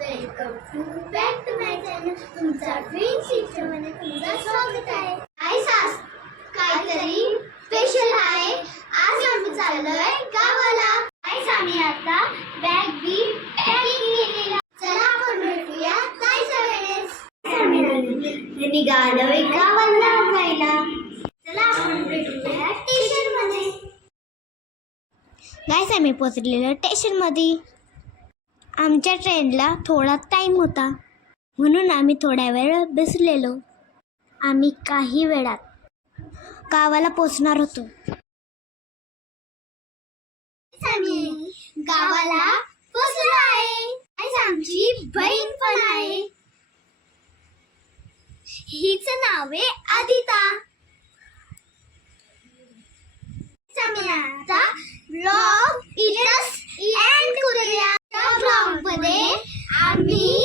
Welcome to back to my channel. तुमचा dream शिक्षणामध्ये तुमचं स्वागत आहे. आज काहीतरी स्पेशल आहे. आज आम्ही चाललोय गावाला. आज आम्ही आता बॅग बी पॅकिंग केलेला. चला आपण भेटूया जायच्या वेळेस. आम्ही निघालोय गावाला जायला. चला आपण भेटूया स्टेशन मध्ये. गाईस आम्ही पोहोचलेलो स्टेशन मध्ये. आमच्या ट्रेनला थोडा टाईम होता म्हणून आम्ही थोड्या वेळ बसलेलो. आम्ही काही वेळात गावाला पोहोचणार होतो. आम्ही गावाला पोहोचलो आहे. आज आमची बहीण पण आहे. हिचं नाव आहे आदिता. आम्ही आता ब्लॉग इथंच एंड करूया. ब्लॉग मध्ये आम्ही